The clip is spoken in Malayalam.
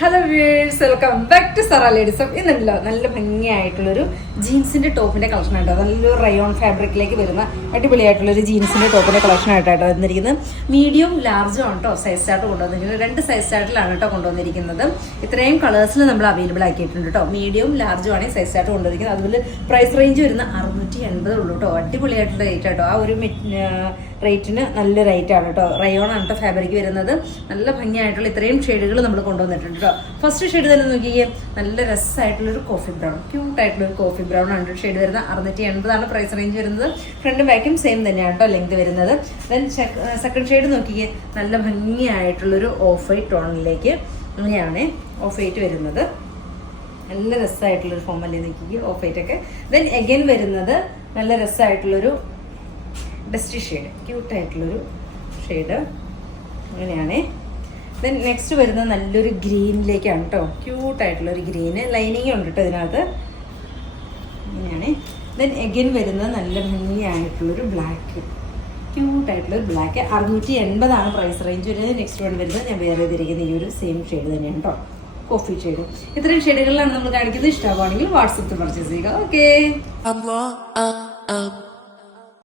Hello viewers, welcome back to Zara ladies. ഇന്നല്ലോ നല്ല ഭംഗിയായിട്ടുള്ളൊരു ജീൻസിന്റെ ടോപ്പിന്റെ കളക്ഷൻ ആയിട്ടോ. നല്ലൊരു റയോൺ ഫാബ്രിക്കിലേക്ക് വരുന്ന അടിപൊളിയായിട്ടുള്ളൊരു ജീൻസിന്റെ ടോപ്പിന്റെ കളക്ഷൻ ആയിട്ടാട്ടോ വന്നിരിക്കുന്നത്. മീഡിയം ലാർജും ആണ് കേട്ടോ സൈസ് ചാർട്ട് കൊണ്ടുവന്നിരിക്കുന്നത്. 2 സൈസ് ചാർട്ടിലാണ് കേട്ടോ കൊണ്ടുവന്നിരിക്കുന്നത്. ഇത്രയും കളേഴ്സിൽ നമ്മൾ അവൈലബിൾ ആക്കിയിട്ടുണ്ട് കേട്ടോ. മീഡിയം ലാർജും ആണ് സൈസ് ചാർട്ട് കൊണ്ടുവന്നിരിക്കുന്നത്. അതുപോലെ പ്രൈസ് റേഞ്ച് വരുന്ന 680 ഉള്ളൂ കേട്ടോ. അടിപൊളിയായിട്ടുള്ള റേറ്റ് ആട്ടോ. ആ ഒരു റേറ്റിന് നല്ല റേറ്റ് ആണ് കേട്ടോ. റയോൺ ആണ് കേട്ടോ ഫാബ്രിക് വരുന്നത്. നല്ല ഭംഗിയായിട്ടുള്ള ഇത്രയും ഷെയ്ഡുകൾ നമ്മൾ കൊണ്ടുവന്നിട്ടുണ്ട് കേട്ടോ. ഫസ്റ്റ് ഷെയ്ഡ് തന്നെ നോക്കിയേ, നല്ല രസമായിട്ടുള്ളൊരു കോഫി ബ്രൗൺ, ക്യൂട്ടായിട്ടുള്ളൊരു കോഫി ബ്രൗൺ ആണ് ഷെയ്ഡ് വരുന്നത്. 680 പ്രൈസ് റേഞ്ച് വരുന്നത്. ഫ്രണ്ടും ബാക്കും സെയിം തന്നെയാണ് കേട്ടോ ലെങ്ത് വരുന്നത്. ദെൻ സെക്കൻഡ് ഷെയ്ഡ് നോക്കിയേ, നല്ല ഭംഗിയായിട്ടുള്ളൊരു ഓഫ് വൈറ്റ് ടോണിലേക്ക് അങ്ങനെയാണ് ഓഫ് വൈറ്റ് വരുന്നത്. നല്ല രസമായിട്ടുള്ളൊരു ഫോമല്ലേ നോക്കിയേ ഓഫ് വൈറ്റ് ഒക്കെ. ദെൻ എഗൈൻ വരുന്നത് നല്ല രസമായിട്ടുള്ളൊരു ഡസ്റ്റി ഷെയ്ഡ്, ക്യൂട്ടായിട്ടുള്ളൊരു ഷെയ്ഡ് അങ്ങനെയാണ്. ദെൻ നെക്സ്റ്റ് വരുന്നത് നല്ലൊരു ഗ്രീനിലേക്കാണ് കേട്ടോ. ക്യൂട്ടായിട്ടുള്ളൊരു ഗ്രീന്, ലൈനിങ് ഉണ്ട് കേട്ടോ ഇതിനകത്ത് അങ്ങനെയാണ്. ദെൻ എഗൈൻ വരുന്നത് നല്ല ഭംഗിയായിട്ടുള്ളൊരു ബ്ലാക്ക്, ക്യൂട്ടായിട്ടുള്ളൊരു ബ്ലാക്ക്. 680 പ്രൈസ് റേഞ്ച് വരുന്നത്. നെക്സ്റ്റ് വൺ വരുന്നത് ഞാൻ വേറെ ചെയ്തിരിക്കുന്ന ഈ ഒരു സെയിം ഷെയ്ഡ് തന്നെയാണ് കേട്ടോ, കോഫി ഷെയ്ഡ്. ഇത്രയും ഷെയ്ഡുകളിലാണ് നമ്മൾ കാണിക്കുന്നത്. ഇഷ്ടമാണെങ്കിൽ വാട്സപ്പിൽ പർച്ചേസ് ചെയ്യുക. ഓക്കെ.